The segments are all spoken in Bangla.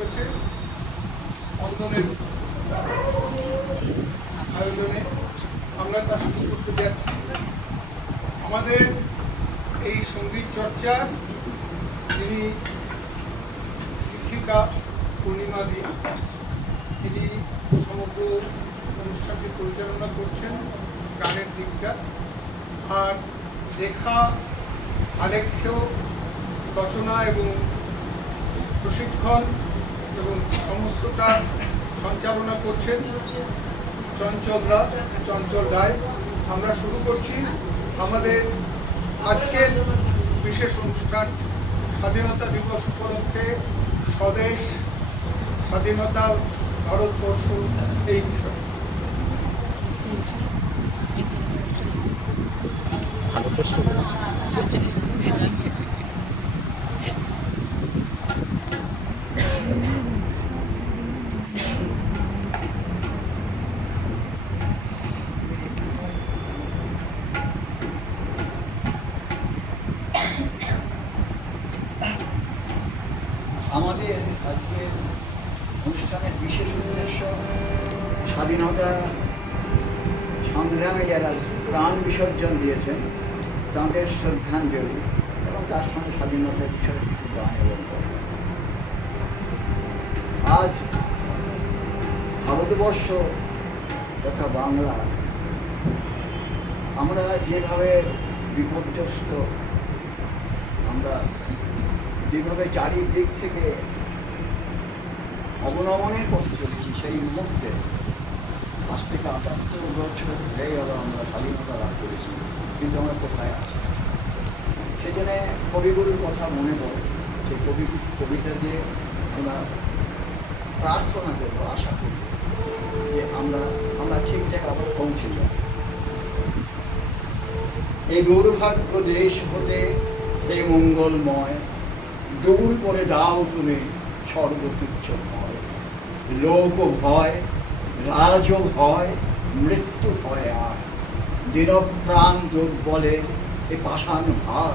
চলেছে স্পন্দনের আয়োজনে। আমরা তা শুরু করতে যাচ্ছি। আমাদের এই সঙ্গীত চর্চার যিনি শিক্ষিকা পূর্ণিমা দি, তিনি সমগ্র অনুষ্ঠানটি পরিচালনা করছেন গানের দিকটা, আর লেখা, আলেখ্য, রচনা এবং প্রশিক্ষণ এবং সমস্তটা সঞ্চালনা করছেন চঞ্চল রায়। আমরা শুরু করছি আমাদের আজকের বিশেষ অনুষ্ঠান স্বাধীনতা দিবস উপলক্ষে স্বদেশ, স্বাধীনতা, ভারতবর্ষ এই বিষয়ে। আমাদের আজকে অনুষ্ঠানের বিশেষ উদ্দেশ্য স্বাধীনতা সংগ্রামে যারা প্রাণ বিসর্জন দিয়েছেন তাঁদের শ্রদ্ধাঞ্জলি এবং তার সঙ্গে স্বাধীনতার বিষয়ে কিছু গান এবং কথা। আজ ভারতবর্ষ তথা বাংলা আমরা যেভাবে বিপর্যস্ত, আমরা যেভাবে চারিদিক থেকে অবনমনের পথে চলেছি, সেই মুহূর্তে আজ থেকে ৭৮ বছর হয়ে গেল আমরা স্বাধীনতা লাভ করেছি, কিন্তু আমরা কোথায় আছি? সেখানে কবিগুরুর কথা মনে পড়ে। সেই কবিতা দিয়ে আমরা প্রার্থনা করবো, আশা করব যে আমরা ঠিক জায়গায় আবার পৌঁছে যাব। এই দুর্ভাগ্য দেশ হতে হে মঙ্গলময়, দূর করে দাও তুমি সর্বতুচ্ছ ভয়। লোক ভয়, রাজ ভয়, মৃত্যু ভয় আর দিনপ্রাণ দুর্বলে এ পাষাণ ভার।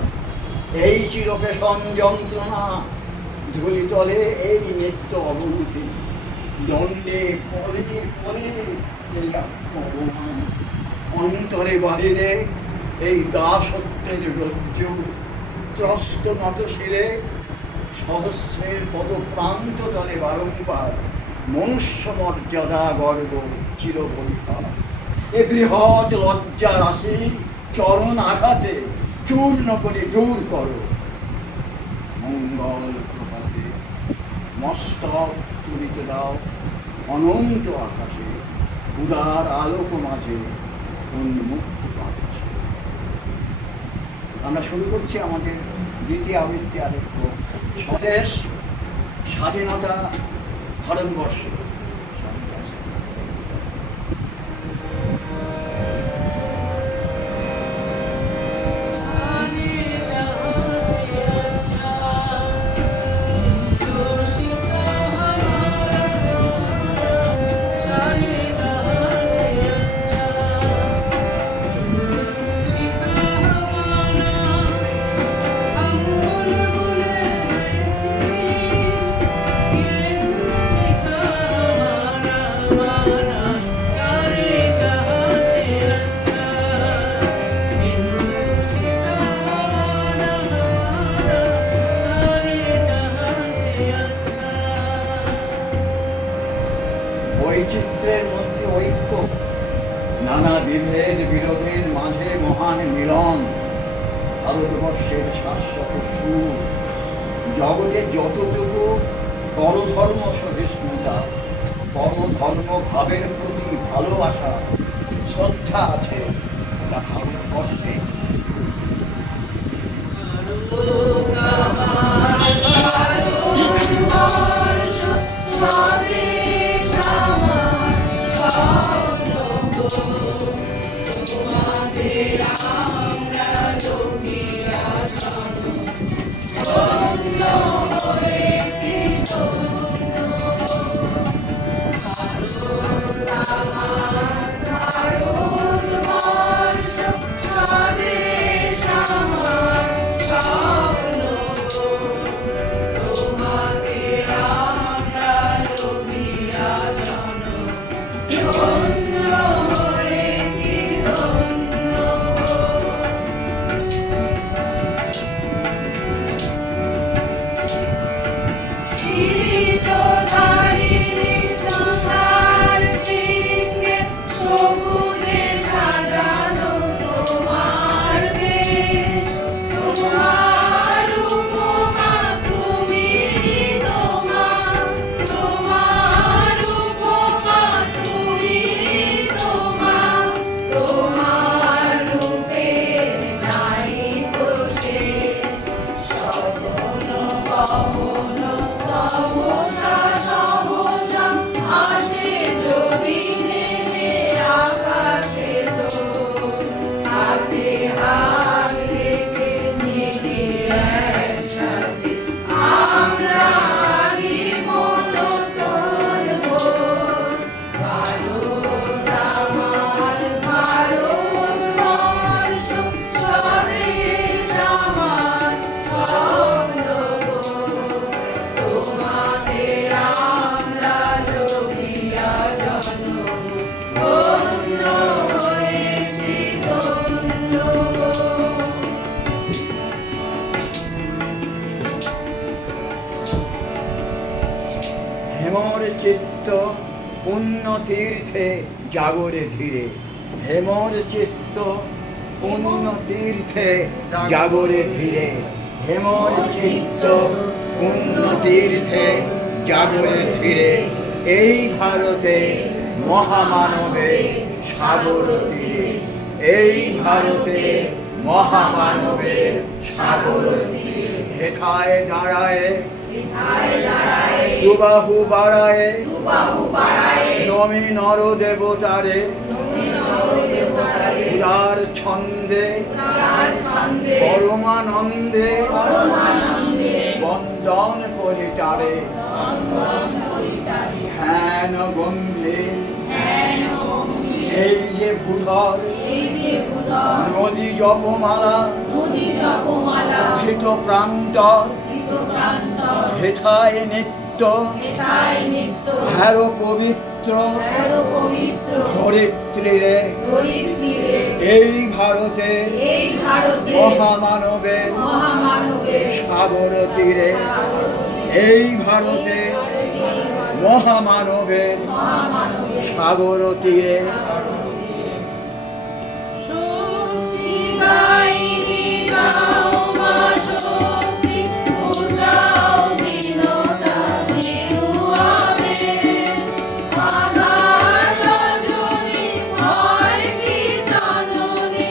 এই চিরপেশন যন্ত্রণা, ধুলিতলে এই নিত্য অবনতি। দণ্ডে পরে পরে এই আত্মঅবমান, অন্তরে বাহিরে এই গা সত্যের রজ্জু। ত্রস্ত নত শিরে সহস্রের পদপ্রান্ত তলে বারংবার মনুষ্য মর্যাদা গর্ব চিরপরিহার। এ বৃহৎ লজ্জা রাশি চরণ আঘাতে চূর্ণ করে দূর করো। মঙ্গল প্রভাতে মস্তক তুলিতে দাও অনন্ত আকাশে, উদার আলোক মাঝে উন্মুক্ত বাতাসে। আমরা শুরু করছি আমাদের দ্বিতীয় আবৃত্তি আলেখ্য স্বদেশ, স্বাধীনতা, ভারতবর্ষ। বৈচিত্র্যের মধ্যে ঐক্য, নানা বিভেদ বিরোধের মাঝে মহান মিলন। ভারতবর্ষের শাশ্বত সুর, জগতে যতটুকু পরধর্ম সহিষ্ণুতা, পরধর্ম ভাবের প্রতি ভালোবাসা, শ্রদ্ধা আছে, তা ভারতবর্ষে। আমরা আমরা লোভিয়া জনম, ধন্য হয়েছি ধন্য গো। হেমর চিত্ত পুণ্য তীর্থে জাগরে ধীরে, হেমর চিত্ত পুণ্য তীর্থে জাগরে ধীরে, হেমর চিত্ত পুণ্য তীর্থে জাগরে ধীরে। এই ভারতে মহামানবে সাগর তীরে, এই ভারতে মহামানবে সাগর তীরে। হেথায় দাঁড়ায় দুবাহু বাড়ায় নমি নর দেবতারে, উদার ছন্দে পরমানন্দে বন্দন করি তারে। ধ্যান গম্ভীর এই যে ভূধর নদী জপমালা, ধৃত প্রান্তর হেথায় নিত্য হ্যারো পবিত্র ধরিত্রীরে। এই ভারতে মহামানবে সাগর তীরে, এই ভারতে মহামানবে সাগর তীরে। শক্তি গাইরি গাও মা শক্তি, উজাও দীনতা মেরুয়াবে। আধার রজনী ভয় কি জাননী,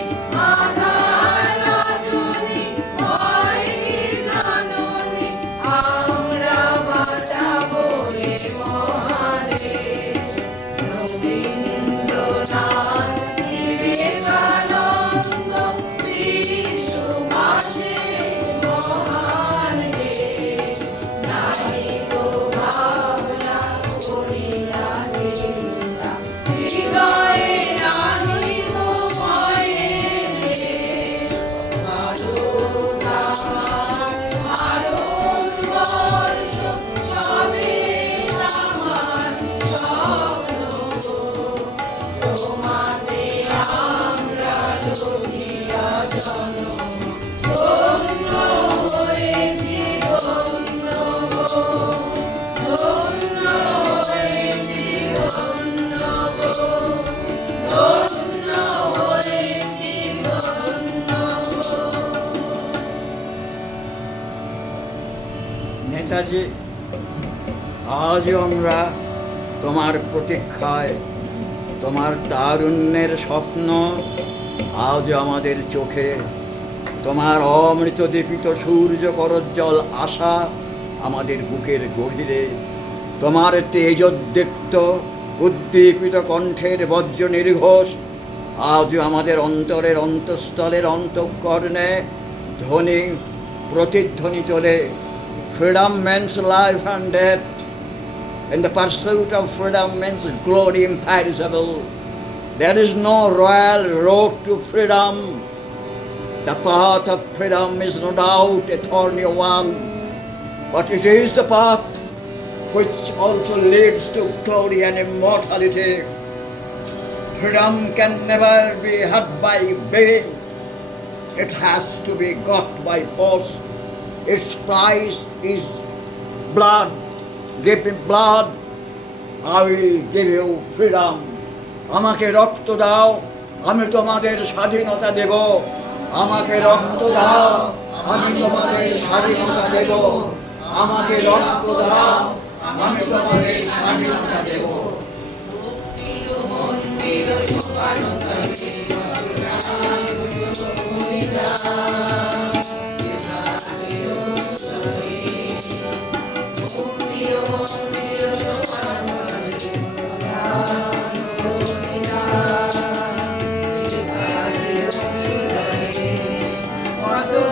আধার রজনী ভয় কি জাননী। আমরা বাঁচাবো এ মহাদেশ, রবীন্দ্রনাথ বিবেকানন্দ বীর সুভাষের মহান দেশ। নাহি গো ভাবনা করিয়া চিন্তা, হৃদয়ে নাহি গো ভয়ের লেশ। ভারত আমার, ভারতবর্ষ স্বদেশ আমার স্বপ্ন গো। তোমাতে আমরা লোভিয়া জনম, ধন্য হয়েছি ধন্য গো, ধন্য হয়েছি ধন্য গো, ধন্য হয়েছি ধন্য গো। নেতাজি, আজ আমরা তোমার প্রতীক্ষায়, তোমার তারুণ্যের স্বপ্ন আজ আমাদের চোখে, তোমার অমৃত দীপিত সূর্য করজ্জ্বল আশা আমাদের বুকের গভীরে, তোমার তেজোদ্দীপ্ত উদ্দীপিত কণ্ঠের বজ্র নির্ঘোষ আজ আমাদের অন্তরের অন্তঃস্থলের অন্তঃকরণে ধ্বনি প্রতিধ্বনি তোলে। Freedom means life and death. In the pursuit of freedom means glory imperishable. There is no royal road to freedom. The path of freedom is no doubt a thorny one, but it is the path which also leads to glory and immortality. Freedom can never be had by vain. It has to be got by force. Its price is blood. Give me blood, I will give you freedom. আমাকে রক্ত দাও, আমি তোমাদের স্বাধীনতা দেব। আমাকে রক্ত দাও, আমি তোমাদের স্বাধীনতা দেব। আমাকে রক্ত দাও, আমি তোমাদের স্বাধীনতা দেব। মন্দির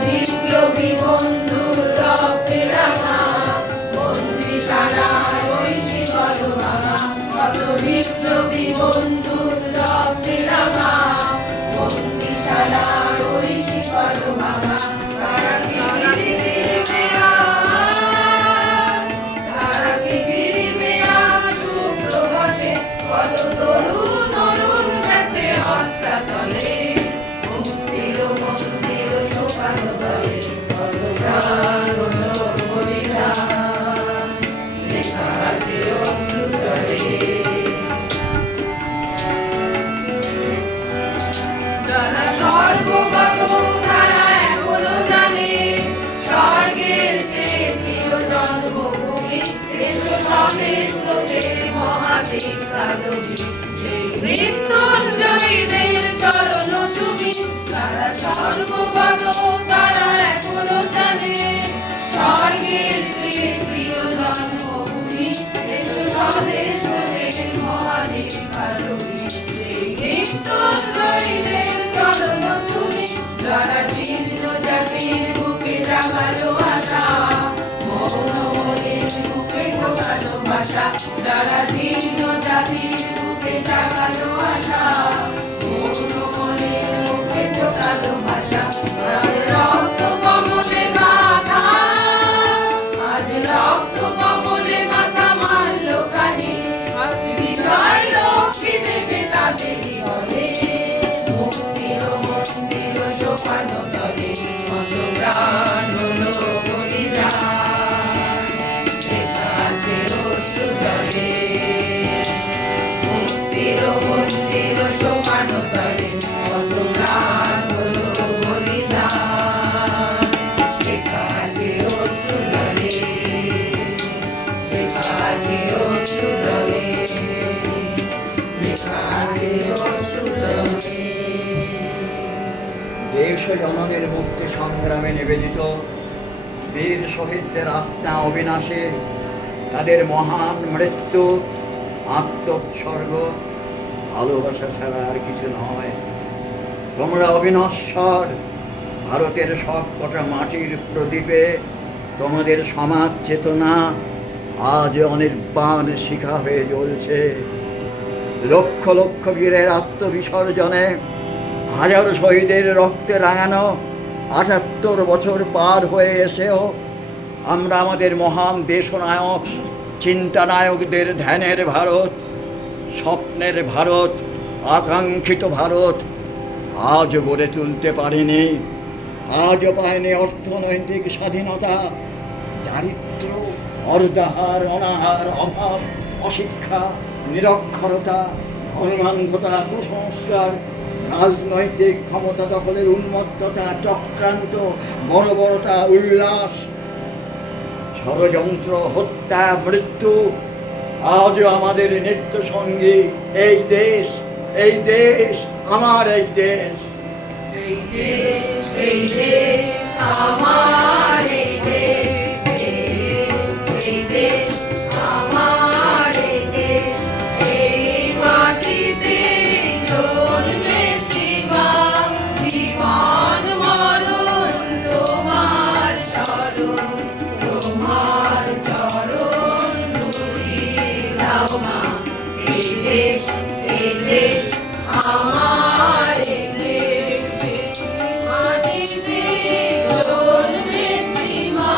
বিপ্লবী বন্ধুর রক্তে রাঙা বন্দিশালার ওই শিকল ভাঙা, কত বিপ্লবী বন্ধুর রক্তে রাঙা বন্দিশালার ওই শিকল ভাঙা। তারা স্বদেশ ব্রতের মহাদেব কালবি সেই মৃত্যুঞ্জয়ীদের চরণ চুমি তারা স্বর্গগত তারা এখনো জানে স্বর্গের চেয়ে প্রিয় জন্মভূমি এসো স্বদেশ ব্রতের মহাদেব কালবি সেই মৃত্যুঞ্জয়ীদের চরণ চুমি যারা জীর্ণ জাতির বুকে জাগালো আশা মৌন মনের মুখে ঢোকালো ভাষা যারা জীর্ণ জাতির বুকে জাগালো আশা মৌন মনের মুখে ঢোকালো ভাষা তাদের রক্ত কমলে গাথা আজ রক্ত কমলে গাথা মানল কানে বিজয় লক্ষ্মী দেবে তাদেরই বলে মুক্তির মন্দির সোপানো তলে কত প্রাণ হলো বলিদান লেখা আছে অশ্রু জলে মুক্তির মন্দির সোপানো তলে কত প্রাণ হলো বলিদান লেখা আছে অশ্রু জলে লেখা আছে অশ্রু জলে লেখা আছে অশ্রু জলে। দেশ জননের মুক্তি সংগ্রামে নিবেদিত বীর শহীদদের আত্মা অবিনাশে তাদের মহান মৃত্যু আত্মোৎসর্গ ভালোবাসা ছাড়া আর কিছু নয়। তোমরা অবিনশ্বর ভারতের সব কটা মাটির প্রদীপে তোমাদের সমাজ চেতনা আজ অনির্বাণ শিখা হয়ে জ্বলছে। লক্ষ লক্ষ বীরের আত্মবিসর্জনে হাজারো শহীদের রক্তে রাঙানো ৭৮ বছর পার হয়ে এসেও আমরা আমাদের মহান দেশনায়ক চিন্তানায়কদের ধ্যানের ভারত, স্বপ্নের ভারত, আকাঙ্ক্ষিত ভারত আজও গড়ে তুলতে পারিনি। আজও পায়নি অর্থনৈতিক স্বাধীনতা। দারিদ্র, অর্দাহার, অনাহার, অভাব, অশিক্ষা, নিরক্ষরতা, ধর্মান্ধতা, কুসংস্কার, রাজনৈতিক ক্ষমতা দখলের উন্মত্ততা, চক্রান্ত, বর্বরতা, উল্লাস, ষড়যন্ত্র, হত্যা, মৃত্যু আজও আমাদের নিত্য সঙ্গী। এই দেশ, এই দেশ, আমার এই দেশ, এই দেশ, এই দেশ, আমার এই দেশ, এই দেশ, আমার এই দেশ, এই মাটিতে জন্মেছি মা, জীবন মরণ তোমার চরণ, তোমার চরণ ধরি দাও মা। এই দেশ, এই দেশ, আমার এই দেশ, মাটিতে জন্মেছি মা,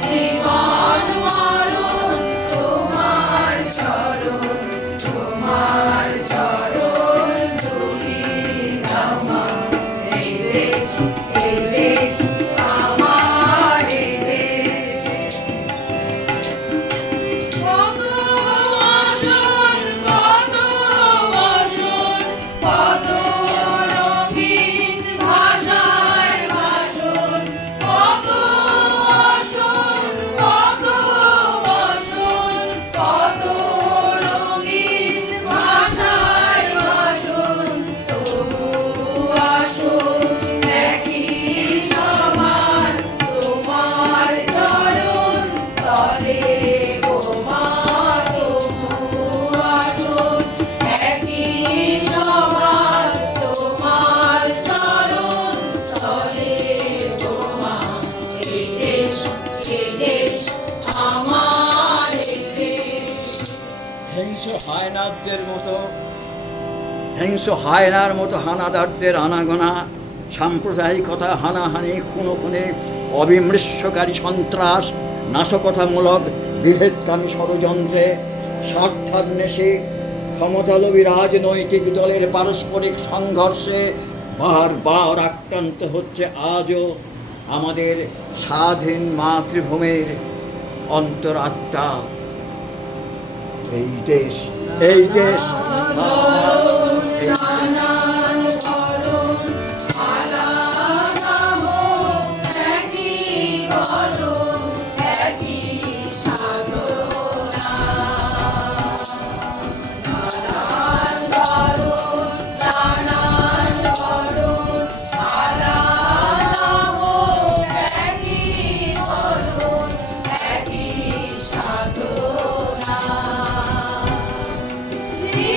জীবন মরণ তোমার চরণ, তোমার চরণ ধরি দাও মা। এই দেশ, এই দেশ, আমার এই দেশ। কত বাসন, কত বাসন, কত রঙিন ভাষায় ভাষণ, কত বাসন, কত বাসন, কত রঙিন ভাষায় ভাষণ, তবু আসন একই সমান তোমার চরণ তলে গো মা, তবু আসন একই সমান তোমার চরণ তলে গো মা। এই দেশ, এই দেশ, আমার এই দেশ। হিংস্র হায়নার মতো হানাদারদের আনাগোনা, সাম্প্রদায়িকতা, হানাহানি, খুনোখুনি, অবিমৃষ্যকারী সন্ত্রাস, নাশকতামূলক বিভেদকামী ষড়যন্ত্রে, স্বার্থান্বেষী ক্ষমতালোভী রাজনৈতিক দলের পারস্পরিক সংঘর্ষে বারবার আক্রান্ত হচ্ছে আজও আমাদের স্বাধীন মাতৃভূমির অন্তরাত্মা। এই দেশ, এই দেশ নানান ধরন আলাদা হোক, একই বরণ, একই সাধনা।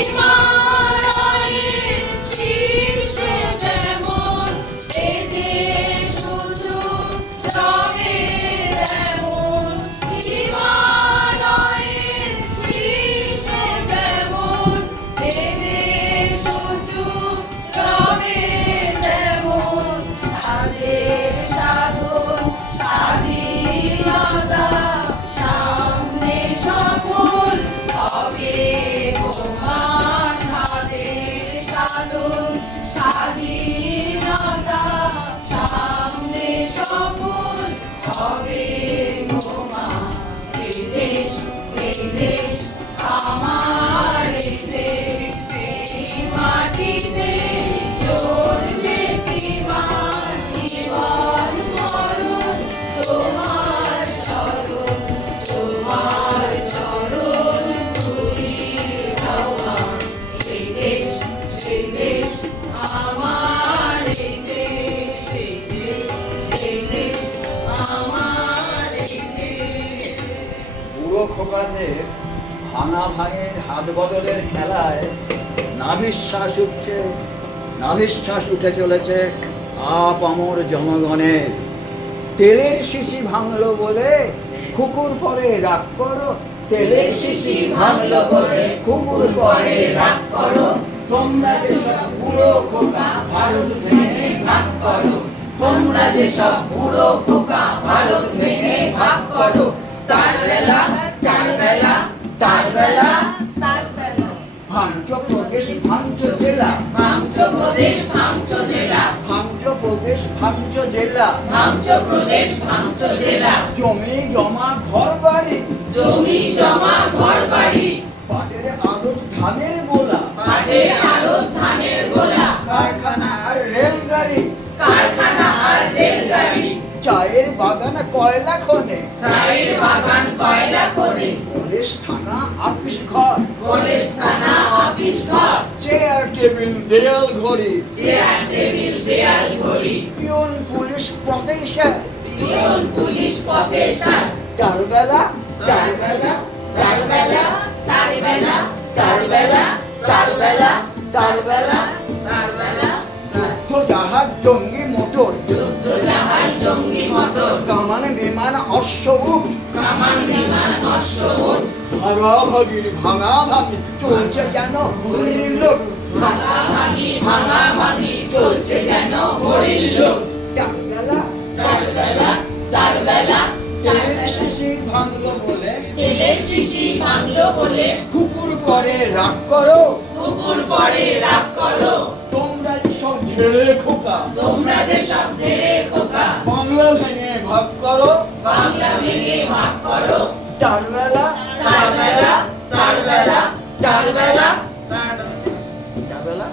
হিমালয়ের শীর্ষে যেমন এদেশ উঁচু রবে তেমন হিমালয়ের শীর্ষে যেমন এদেশ উঁচু রবে তেমন তাদের সাধন স্বাধীনতা সামনে সফল হবে গোমা সাদের সাধন স্বাধীনতা সামনে সফল হবে গোমা এই দেশ আমার এই দেশ এই মাটিতে জন্মেছি মা জীবন মরণ তোমার চরণ ধুলি দেওয়া এই দেশ আমার এই দেশ আমার এই দেশ। বুড়ো খোকাদের ভাঙা ভাঙের হাত বদলের খেলায় নাভিশ্বাস উঠে চলেছে আপামর জনগণের। তেলের শিশি ভাঙলো বলে কুকুর পরে রাগ করো, তেলের শিশি ভাঙলো বলে কুকুর পরে রাগ করো, তোমরা যেসব বুড়ো খোকা ভারত ভেঙে ভাগ করো, তোমরা যেসব বুড়ো খোকা ভারত ভেঙে ভাগ করো। তার বেলা ভাঙচ প্রদেশ ভাঙচ জেলা, ভাঙচ প্রদেশ ভাঙচ জেলা, ভাঙচ প্রদেশ ভাঙচ জেলা, ভাঙচ প্রদেশ ভাঙচ জেলা, জমি জমা ঘর বাড়ি, জমি জমা ঘর বাড়ি, পাটের আড়ত ধানের গোলা, পাটের আড়ত ধানের গোলা, কারখানা আর রেলগাড়ি, কারখানা আর রেলগাড়ি, চায়ের বাগান কয়লা খনে, চায়ের বাগান কয়লা খনি, পুলিশ থানা অফিস ঘর, কলেজ থানা অফিস ঘর, চেয়ার টেবিল দেয়াল ঘড়ি, চেয়ার টেবিল দেয়াল ঘড়ি, peon police professor, peon police professor, তার বেলা তার বেলা তার বেলা তার বেলা তার বেলা তার বেলা তার বেলা তার বেলা যুদ্ধ জাহাজ জঙ্গি মোটর, যুদ্ধ জাহাজ জঙ্গি মোটর, কামান বিমান অশ্ব উট, কামান বিমান অশ্ব উট, ভাঙাভাগি চলছে কেন ঘড়ির লোক, ভাঙাভাগি চলছে যেন ঘড়ির লোক। তার বেলা তার বেলা তার বেলা তেলের শিশি ভাঙলো বলে তেলের শিশি ভাঙলো বলে কুকুর পরে রাগ করো, কুকুর পরে রাগ করো, তোমরা যে সব ঝেড়ে খোকা তোমরা যে সব ধেড়ে খোকা বাংলা ভেঙে ভাগ করো, বাংলা ভেঙে ভাগ করো। তার বেলা তার বেলা তার বেলা তার বেলা তার বেলা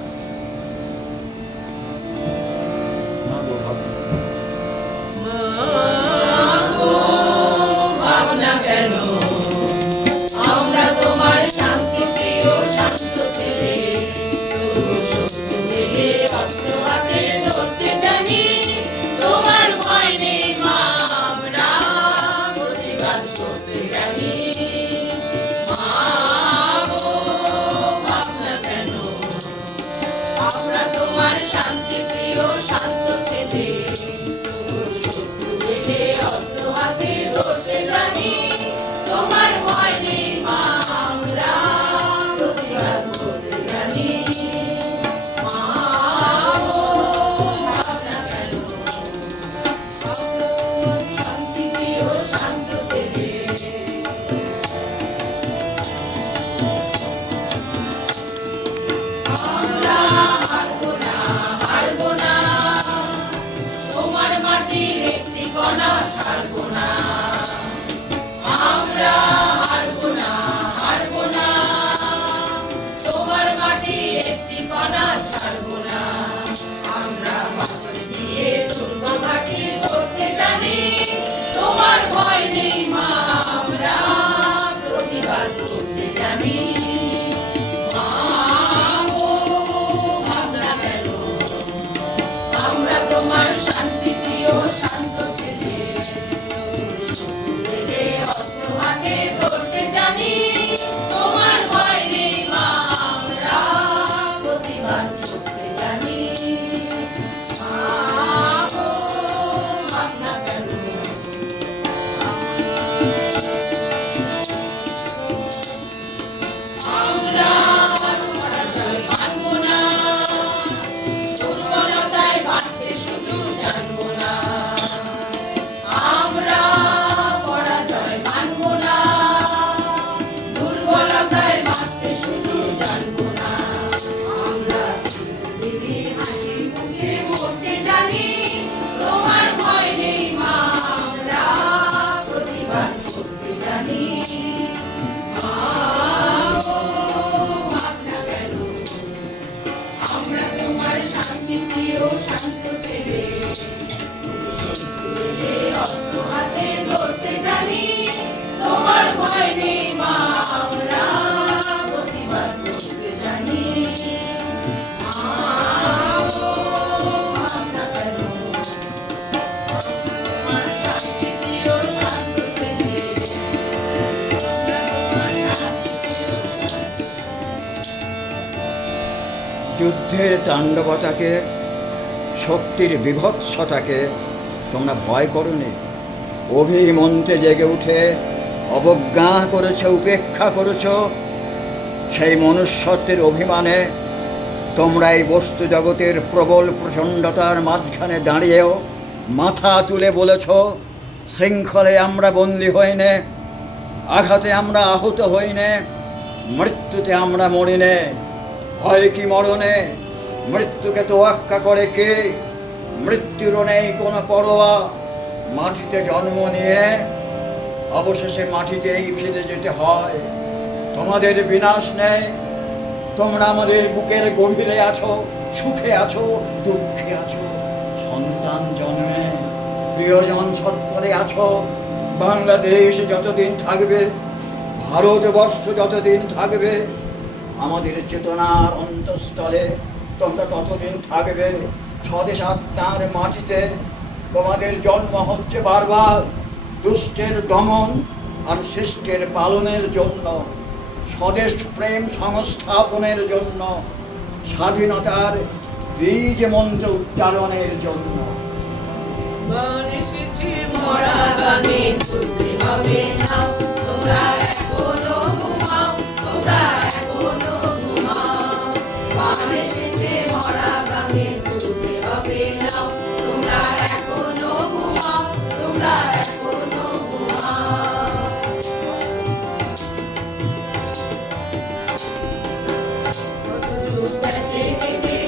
ভাবনা কেন আমরা তোমার শান্তি প্রিয় শান্ত ছেলে, তবু শত্রু এলে অস্ত্র হাতে ধরতে জানি, তোমার ভয় নেই মা আমরা প্রতিবাদ করতে জানি। মা গো, ভাবনা কেন আমরা তোমার শান্তি প্রিয় শান্ত ছেলে, তবু শত্রু এলে অস্ত্র হাতে ধরতে জানি, তোমার ভয় নেই মা আমরা প্রতিবাদ করতে জানি। মা গো, ভাবনা কেন শান্তি প্রিয় শান্ত ছেলে, আমরা হারবো না তোমার মাটির একটি কণা ছাড়বো না, আমরা হারবো না তোমার মাটির একটি কণা ছাড়বো না, আমরা পাথর দিয়ে দুর্গ ঘাটি ধরতে জানি, তোমার ভয় নেই মা আমরা প্রতিবাদ করতে জানি। মা গো, ভাবনা কেন আমরা তোমার শান্তি প্রিয় শান্ত ছেলে, এলে অস্ত্র হাতে ধরতে জানি, তোমার ভয় নেই মা আমরা যুদ্ধের তাণ্ডবতাকে, শক্তির বিভৎসতাকে তোমরা ভয় করোনি। অভিমন্ত্রে জেগে উঠে অবজ্ঞা করেছ, উপেক্ষা করেছ। সেই মনুষ্যত্বের অভিমানে তোমরা এই বস্তু জগতের প্রবল প্রচণ্ডতার মাঝখানে দাঁড়িয়েও মাথা তুলে বলেছ, শৃঙ্খলে আমরা বন্দী হইনে, আঘাতে আমরা আহত হইনে, মৃত্যুতে আমরা মরিনে। হয় কি মরণে? মৃত্যুকে তোয়াক্কা করে কে? মৃত্যুরও নেই কোনো পরোয়া। মাটিতে জন্ম নিয়ে অবশেষে মাটিতেই ফিরে যেতে হয়। তোমাদের বিনাশ নেই। তোমরা আমাদের বুকের গভীরে আছো, সুখে আছো, দুঃখে আছো, সন্তান জন্মে, প্রিয়জন সৎকরে আছো। বাংলাদেশ যতদিন থাকবে, ভারতবর্ষ যতদিন থাকবে, আমাদের চেতনার অন্তঃস্থলে তোমরা ততদিন থাকবে। স্বদেশ আত্মার মাটিতে তোমাদের জন্ম হচ্ছে বারবার দুষ্টের দমন আর শিষ্টের পালনের জন্য, স্বদেশ প্রেম সংস্থাপনের জন্য, স্বাধীনতার বীজ মন্ত্র উচ্চারণের জন্য। গান এসেছে মরা গানে, তুলতে হবে না, তোমরা এখনো ঘুমাও, তোমরা এখনো ঘুমাও। গান এসেছে মরা গানে, তুলতে হবে না, তোমরা এখনো ঘুমাও, তোমরা এখনো ঘুমাও। কত যুগ গেছে কেটে,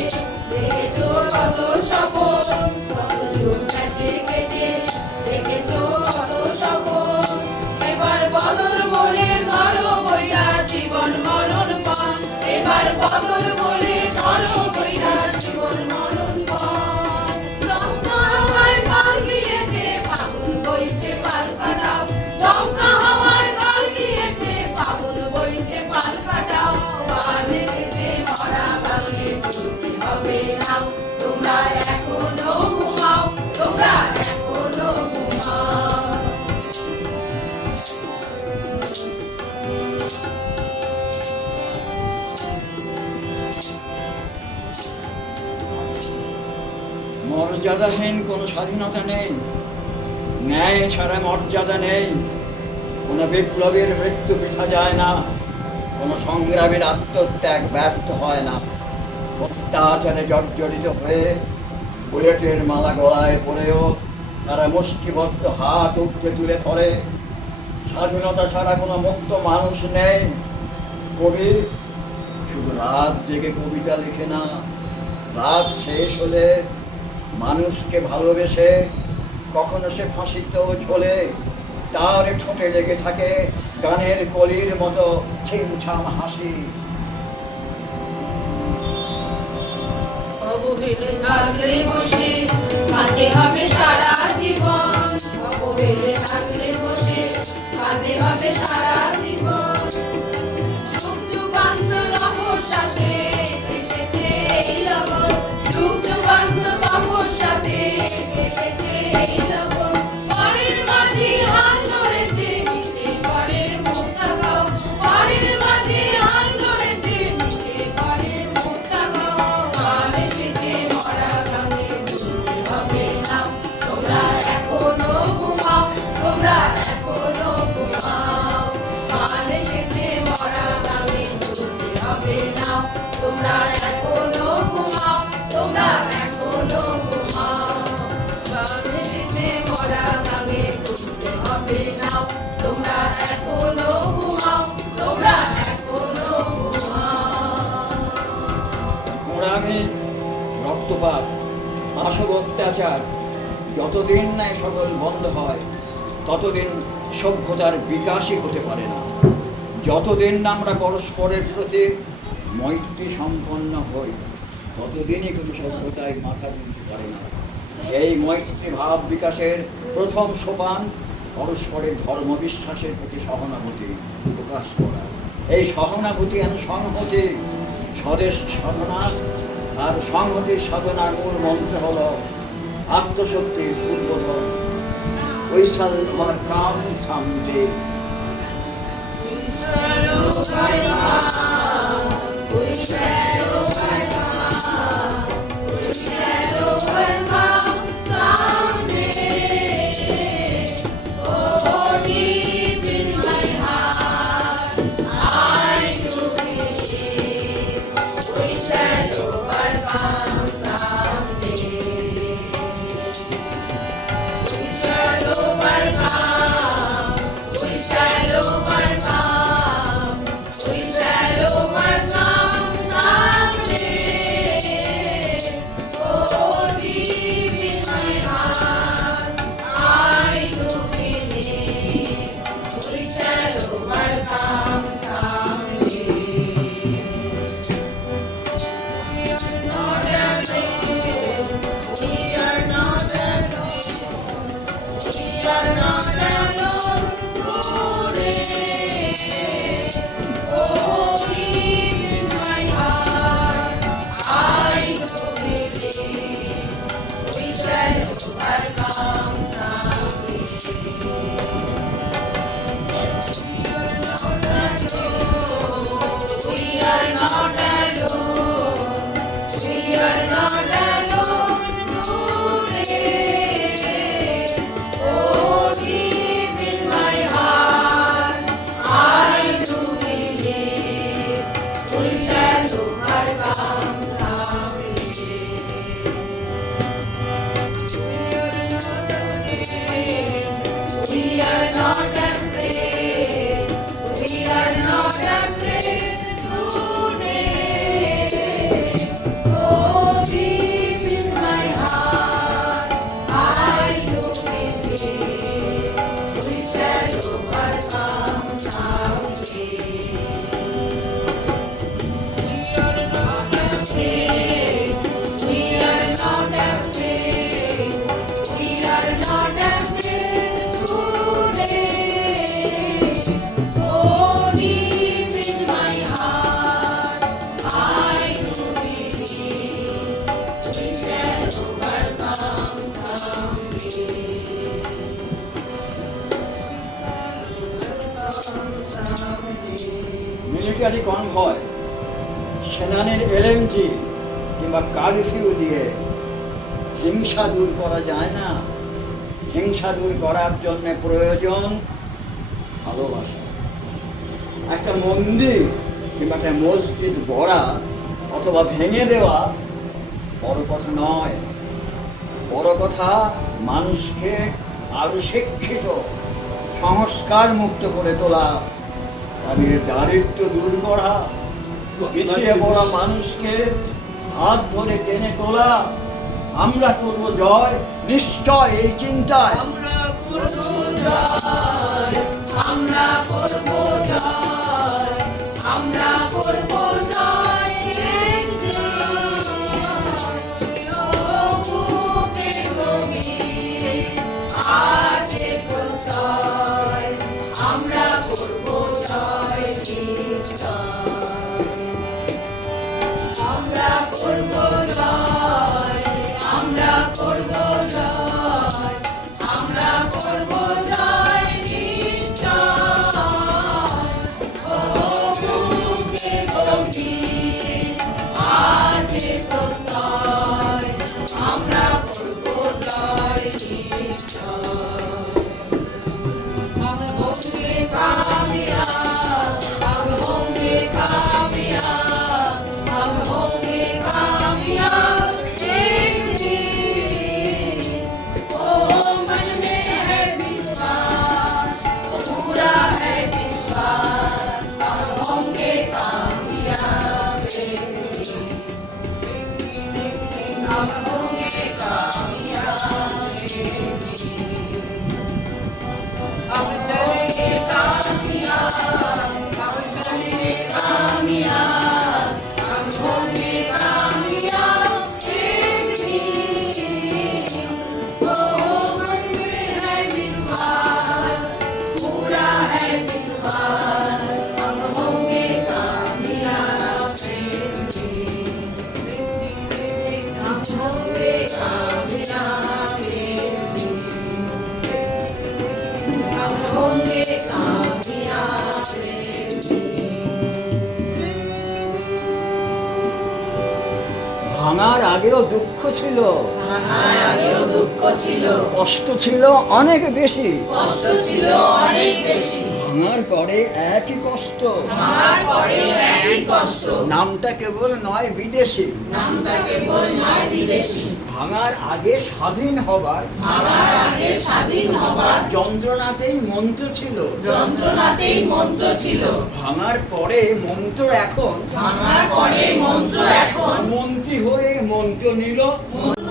দেখেছো কত স্বপন, কত যুগ গেছে কেটে, দেখেছো কত স্বপন। এবার বদল বলে ধরো বইয়া জীবন মরণ পণ, এবার বদল বলে ধরো বইয়া জীবন মরণ পণ। দমকা হাওয়ায় পাল গিয়েছে, ফাগুন বইছে পাল কাটাও, দমকা হাওয়ায় পাল গিয়েছে, ফাগুন বইছে পাল কাটাও। গান এসেছে মরা গানে, তুলতে হবে না, তোমরা এখনো ঘুমাও, তোমরা এখনো ঘুমাও। মর্যাদাহীন কোনো স্বাধীনতা নেই, ন্যায় ছাড়া মর্যাদা নেই। কোনো বিপ্লবীর মৃত্যু বৃথা যায় না, কোনো সংগ্রামীর আত্মত্যাগ ব্যর্থ হয় না। অত্যাচারে জর্জরিত হয়ে বুলেটের মালা গলায় পড়েও তারা মুষ্টিবদ্ধ হাত উঠতে তুলে ধরে। স্বাধীনতা ছাড়া কোনো মুক্ত মানুষ নেই। কবি শুধু রাত জেগে কবিতা লিখে না, রাত শেষ হলে মানুষকে ভালোবেসে কখনো সে ফাঁসিতেও ঝোলে, তার ঠোঁটে লেগে থাকে গানের কলির মতো ছিমছাম হাসি। অবহেলে থাকলে বসে কাঁদতে হবে সারা জীবন, অবহেলে থাকলে বসে কাঁদতে হবে সারা জীবন। যুগ যুগান্তর তপস্যাতে এসেছে এই লগন, যুগ যুগান্তর তপস্যাতে এসেছে এই লগন। পরের মাঝে হাল ধরেছে মিশে পরের মুক্তা গাও, পরের মাঝে হাল ধরেছে মিশে পরের মুক্তা গাও। গান এসেছে মরা গানে, তুলতে হবে না, তোমরা এখনো ঘুমাও, তোমরা এখনো ঘুমাও। গান এসেছে মরা গানে, তুলতে হবে না, তোমরা এখনো ঘুমাও, তোমরা এখনো ঘুমাও। গান এসেছে মরা গানে, তুলতে হবে না, তোমরা এখনো ঘুমাও, তোমরা এখনো ঘুমাও। গোঁড়ামি, রক্তপাত, আসব অত্যাচার যতদিন না এ সকল বন্ধ হয় ততদিন সভ্যতার বিকাশই হতে পারে না। যতদিন না আমরা পরস্পরের প্রতি মৈত্রী সম্পন্ন হই ততদিনই কিন্তু সভ্যতায় মাথা তুলতে পারে না। এই মৈত্রী ভাব বিকাশের প্রথম সোপান পরস্পরের ধর্ম বিশ্বাসের প্রতি সহানুভূতি প্রকাশ করা। এই সহানুভূতি আর সংহতি, স্বদেশ সাধনা আর সংহতির সাধনার মূল মন্ত্র হল আত্মশক্তির উদ্বোধন। We shall overcome someday. We shall overcome. We shall overcome. overcome someday. Oh, deep in my heart, I do believe we shall overcome someday. We shall overcome. We shall overcome. We shall overcome someday. Oh, deep in my heart, I do believe we shall overcome someday. Not afraid. We are not alone. We are not alone today. Oh, deep in my heart, I do believe we shall overcome someday. We are not alone. We are not alone today. Oh, deep in my heart, I do believe we shall overcome someday. We are not afraid. We are not afraid today. Oh, deep in my heart, I do believe we shall overcome someday. We are not afraid. We are not afraid. We are not afraid today. Oh, deep in my heart, I do believe we shall overcome someday. Military convoy, সেনানির এলএমজি কিংবা কারফিউ দিয়ে হিংসা দূর করা যায় না। হিংসা দূর করার জন্য প্রয়োজন ভালোবাসা। একটা মন্দির কিংবা একটা মসজিদ গড়া অথবা ভেঙে দেওয়া বড় কথা নয়। বড় কথা মানুষকে আরো শিক্ষিত, সংস্কার মুক্ত করে তোলা, তাদের দারিদ্র্য দূর করা, পিছিয়ে পড়া মানুষকে হাত ধরে টেনে তোলা। আমরা করব জয়, নিশ্চয় এই চিন্তায়। আমরা করব জয়, আমরা করব জয়, আমরা করব জয়। বুকে গভীরে আছে প্রত্যয়, আমরা করব জয় নিশ্চয়। আমরা করব জয়, আমরা করব জয়, আমরা করব জয় নিশ্চয়। ও বুকে গভীর আছে প্রত্যয়, আমরা করব জয় নিশ্চয়। हम होंगे कामयाब, हम होंगे कामयाब, हम होंगे कामयाब एक दिन। ओ मन में है विश्वास, पूरा है विश्वास, हम होंगे कामयाब एक दिन। हम होंगे कामयाब एक दिन। हम चलेंगे कामयाब, हम चलेंगे कामयाब, हम होंगे कामयाब एक दिन। ओ मन में है विश्वास, पूरा है विश्वास, हम होंगे कामयाब एक दिन। हम होंगे कामयाब एक दिन। हम होंगे कामयाब एक दिन। ভাঙার আগেও দুঃখ ছিল, ভাঙার আগেও দুঃখ ছিল, কষ্ট ছিল অনেক বেশি, কষ্ট ছিল অনেক বেশি, ভাঙার পরে একই কষ্ট, ভাঙার পরেও একই কষ্ট, নামটা কেবল নয় বিদেশি, নামটা কেবল নয় বিদেশি, ভাঙার আগে স্বাধীন হবার, ভাঙার আগে স্বাধীন হবার যন্ত্রণাতেই মন্ত্র ছিল, যন্ত্রণাতেই মন্ত্র ছিল, ভাঙার পরে মন্ত্র এখন, ভাঙার পরে মন্ত্র এখন, মন্ত্রী হয়ে মন্ত্র নিল,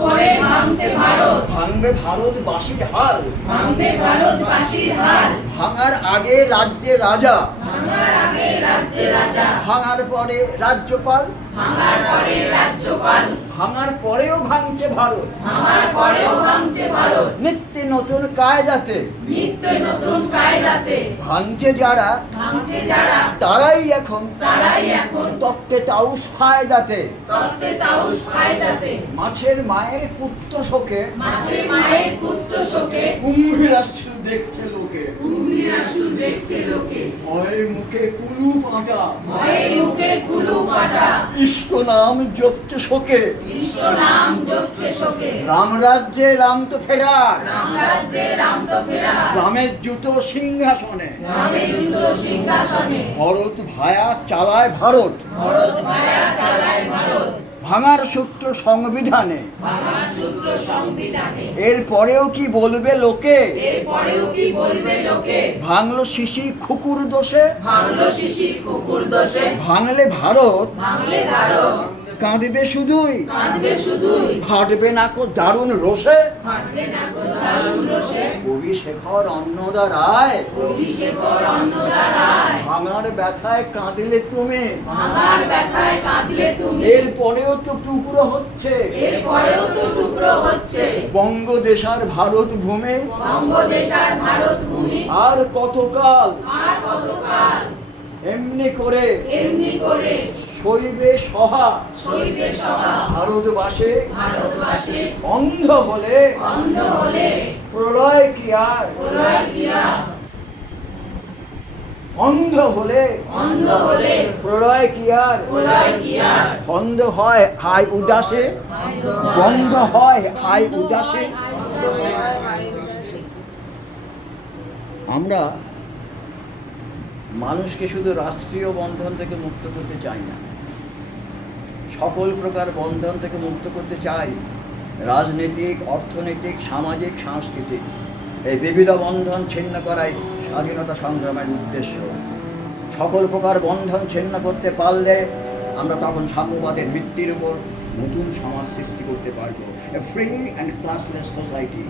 করে ভাঙছে ভারত, ভাঙবে ভারতবাসীর হাল, ভাঙবে ভারতবাসীর হাল, ভাঙার আগে রাজ্যে রাজা, ভাঙার আগে রাজ্যে রাজা, ভাঙার পরে রাজ্যপাল, ভাঙার পরে রাজ্যপাল, ভাঙার পরেও ভাঙছে ভারত, ভাঙার পরেও ভাঙছে ভারত, নিত্য নতুন কায়দাতে, নিত্য নতুন কায়দাতে, ভাঙছে যারা ভাঙছে যারা তারাই এখন তারাই এখন তত্ত্বে তাউস ফায়দাতে, তত্ত্বে তাউস ফায়দাতে, মাছের মায়ের পুত্র শোকে মাছের মায়ের পুত্র শোকে, কুম্ভীরাশ্রু দেখছে লোকে, কুম্ভীরাশু দেখছে লোকে, ভয়ে মুখে কুলু পাঁটা, ভয়ে মুখে কুলু কাটা, ইষ্ট নাম জপছে শোকে, ইষ্ট নাম জপছে শোকে, রামরাজ্যে রাম তো ফেরার, রামরাজ্যে রাম তো ফেরা, রামের জুতো সিংহাসনে, রামের জুতো সিংহাসনে, ভরত ভায়া চালায় ভারত, ভরত মায়া চালায় ভারত, ভাঙার সূত্র সংবিধানে, ভাঙার সূত্র সংবিধানে, এর পরেও কি বলবে লোকে, এরপরেও কি বলবে লোকে, ভাঙলো শিশি খুকুর দোষে, ভাঙলো শিশি কুকুর দোষে, ভাঙলে ভারত ভাঙলে ভারত কাঁদবে শুধুই, কাঁদবে শুধুই, ফাটবে না কো দারুণ রোষে, ফাটবে না গো দারুণ রোষে, কবি শেখর অন্নদা রায়, অভিষেকর অন্নদারায়, ভাঙার ব্যথায় কাঁদলে তুমি, ভাঙার ব্যথায় কাঁদলে তুমি, এর পরেও তো টুকরো হচ্ছে, এরপরেও তো টুকরো হচ্ছে, বঙ্গদেশার ভারত ভূমে, বঙ্গদেশার ভারত ভূমি, আর কতকাল আর কতকাল এমনি করে এমনি করে সইবে সহা, সইবে সভা, ভারতবাসে ভারতবাসে অন্ধ হলে, অন্ধ হলে প্রলয় কি আর, প্রলয় গিয়া, অন্ধ হলে অন্ধ হলে প্রলয় কি আর, প্রলয় গিয়া, অন্ধ হয় হাই উদাসে, বন্ধ হয় হাই উদাসে। আমরা মানুষকে শুধু রাষ্ট্রীয় বন্ধন থেকে মুক্ত করতে চাই না, সকল প্রকার বন্ধন থেকে মুক্ত করতে চাই, রাজনৈতিক, অর্থনৈতিক, সামাজিক, সাংস্কৃতিক এই বিবিধ বন্ধন ছিন্ন করাই স্বাধীনতা সংগ্রামের উদ্দেশ্য। সকল প্রকার বন্ধন ছিন্ন করতে পারলে আমরা তখন সাম্যবাদের ভিত্তির উপর নতুন সমাজ সৃষ্টি করতে পারবো, এ ফ্রি অ্যান্ড ক্লাসলেস সোসাইটি,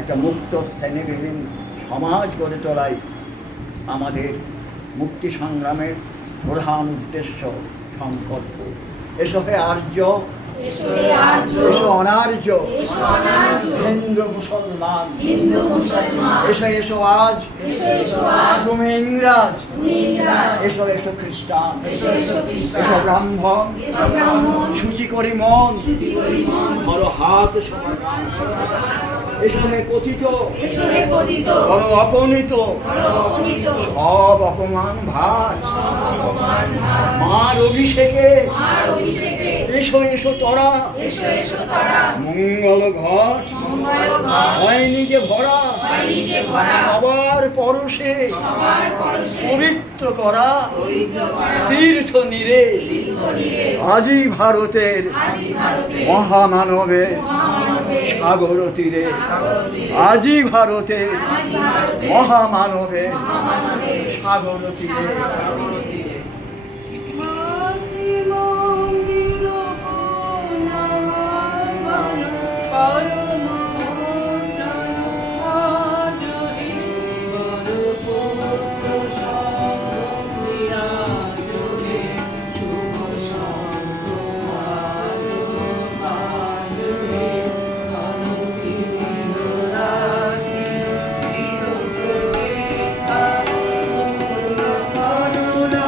একটা মুক্ত শ্রেণীবিহীন সমাজ গড়ে তোলাই আমাদের মুক্তি সংগ্রামের প্রধান উদ্দেশ্য, সংকল্প। এসো হে আর্য, এসো হে আর্য, এসো অনার্য, এসো অনার্য, হিন্দু মুসলমান, হিন্দু মুসলমান, এসো এসো আজ, এসো এসো আজ, তুমি ইংরাজ, তুমি ইংরাজ, এসো এসো খ্রিস্টান, এসো এসো খ্রিস্টান, এসো ব্রাহ্মণ, এসো ব্রাহ্মণ, সূচি করি মন, শুচি করি মন, ধরো হাত সবার কাজ, এসো হে পতিত, এসো হে পতিত, ধরো অপনীত, বড় অপনীত, সব অপমান ভার, অপমান ভার, মার অভিষেকে, মার অভিষেকে, এসো এসো তোরা, এসো এসো তারা, মঙ্গল ঘট মঙ্গল ঘট, হয়নি যে ভরা, হয়নি যে ভরা, সবার পরশে সবার পরশে পবিত্র করা, পবিত্র করা, তীর্থ নিরে তীর্থ নীরে, আজই ভারতের আজি ভারতে, মহামানবে মহামানবে, সাগর তীরে, সাগর তীরে, আজই ভারতের আজি ভারতে, মহামানবে মহামানবে, সাগর তীরে। সাগর তীরে। Thank you.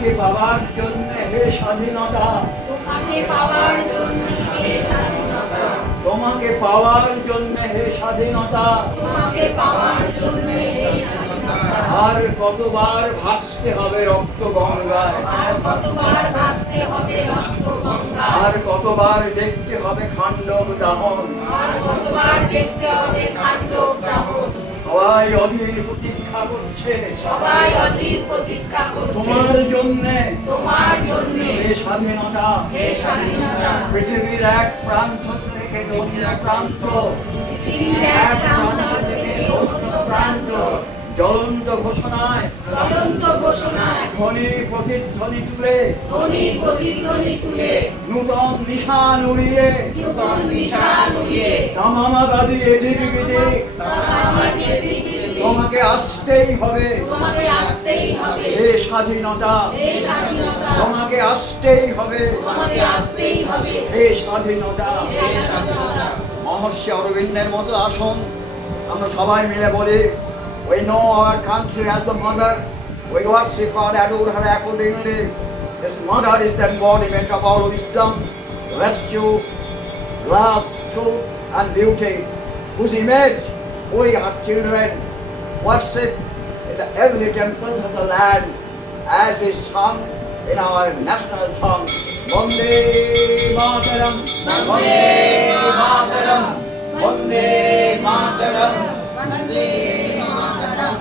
তোমাকে পাওয়ার জন্য হে স্বাধীনতা, তোমাকে পাওয়ার জন্য হে স্বাধীনতা, তোমাকে পাওয়ার জন্য হে স্বাধীনতা। তোমাকে পাওয়ার জন্য হে স্বাধীনতা। আর কতবার ভাসতে হবে রক্ত গঙ্গায়, আর কতবার ভাসতে হবে রক্ত গঙ্গায়, আর কতবার দেখতে হবে খান্ডব দাহন। আর কতবার দেখতে হবে খান্ডব দাহন। সবাই অধীর প্রতীক্ষা করছে, সবাই অধীর প্রতীক্ষা করছে তোমার জন্য, তোমার জন্য হে স্বাধীনতা। হে স্বাধীনতা। পৃথিবীর এক প্রান্ত থেকে অন্য প্রান্ত, পৃথিবীর এক প্রান্ত থেকে অন্য প্রান্ত, জ্বলন্ত ঘোষণায়, জ্বলন্ত ঘোষণায়, ধ্বনি প্রতিধ্বনি তুলে, ধ্বনি প্রতিধ্বনি তুলে, নূতন নিশান উড়িয়ে, নূতন নিশান উড়িয়ে, তামামাবাদী এদিক বিদিক তামাবাদী এদিক বিদিক, তোমাকে আসতেই হবে, তোমাকে আসতেই হবে, হে স্বাধীনতা। হে স্বাধীনতা। তোমাকে আসতেই হবে, তোমাকে আসতেই হবে, হে স্বাধীনতা। হে স্বাধীনতা। মহর্ষি অরবিন্দের মতো আসুন আমরা সবাই মিলে বলি, we know our country as the mother, we worship her, adore her accordingly. This mother is the embodiment of all wisdom, virtue, love, truth and beauty, whose image we, her children, worship in every temple of the land, as is sung in our national song, Vande Mataram, Vande Mataram, Vande Mataram, Vande Mataram.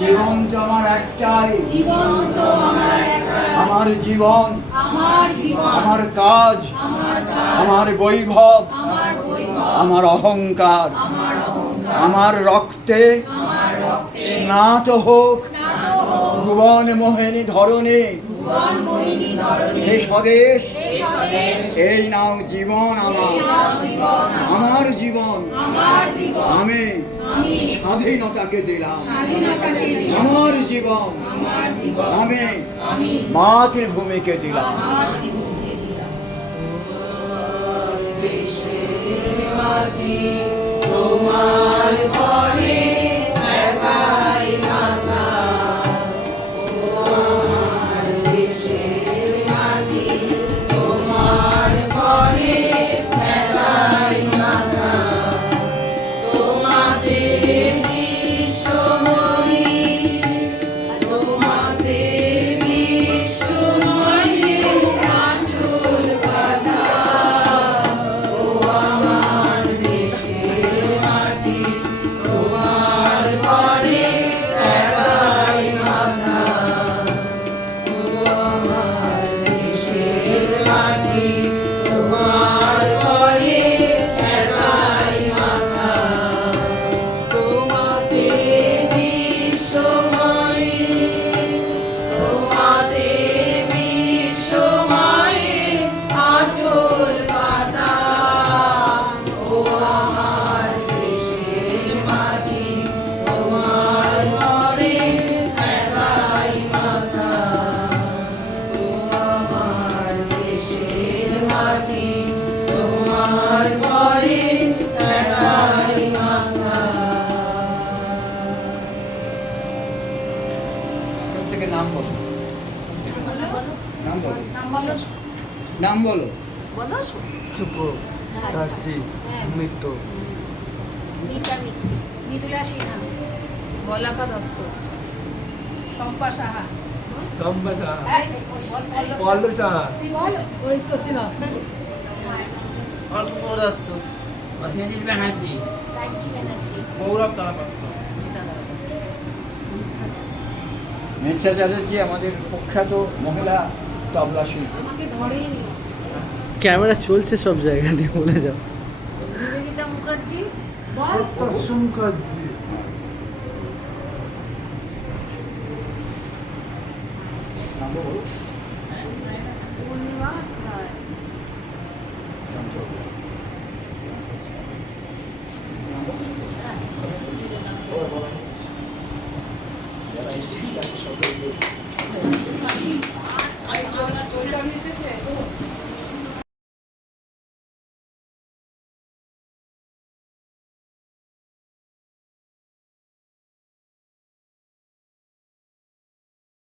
জীবন তো আমার একটাই, জীবন তো আমার একটাই, আমার জীবন, আমার জীবন, আমার কাজ, আমার কাজ, আমার বৈভব, আমার বৈভব, আমার অহংকার, আমার অহংকার, আমার রক্তে আমার রক্তে স্নাত হোক স্নাত হোক ভুবন মোহিনী ধরণী। ভুবন মোহিনী ধরণী। হে স্বদেশ, হে স্বদেশ, এই নাও জীবন আমার, এই নাও জীবন আমার জীবন, আমার জীবন, আমি আমি স্বাধীনতাকে দিলাম, স্বাধীনতাকে দিলাম, আমার জীবন, আমার জীবন, আমি আমি মাতৃভূমিকে দিলাম। মাতৃভূমিকে দিলাম। দেশের মাটি তোমার ঘরে একাই মাথা, ও আমার দেশের মাটি তোমার ঘরে একাই মাথা, তোমাদের বিশ্বময়ী, তোমাদের বিশ্বময়ীর আঁচল বাঁধা, ও আমার দেশের মাটি তোমার নাম বলো। বলো চুপ দার্জি মিত্র মিতা মিত্তি, মৃদুলা সিনহা, বলাকা দত্ত, শম্পা সাহা, লম্বা সাহা এই, বল, বল, পল্লু সাহা তুই বল। ওই তো ছিল অল্প দত্ত, অসিজিৎ ব্যানার্জি, গায়ত্রী ব্যানার্জি, গৌরব তলাপাত্র, মিথ্যা চ্যাটার্জি আমাদের প্রখ্যাত মহিলা তবলা শিল্পী। আমাকে ধরেই নি। ক্যামেরা চলছে সব জায়গাতে, বলে যাও। নিবেদিতা মুখার্জি, বল। সত্য মুখার্জি নাম বলো।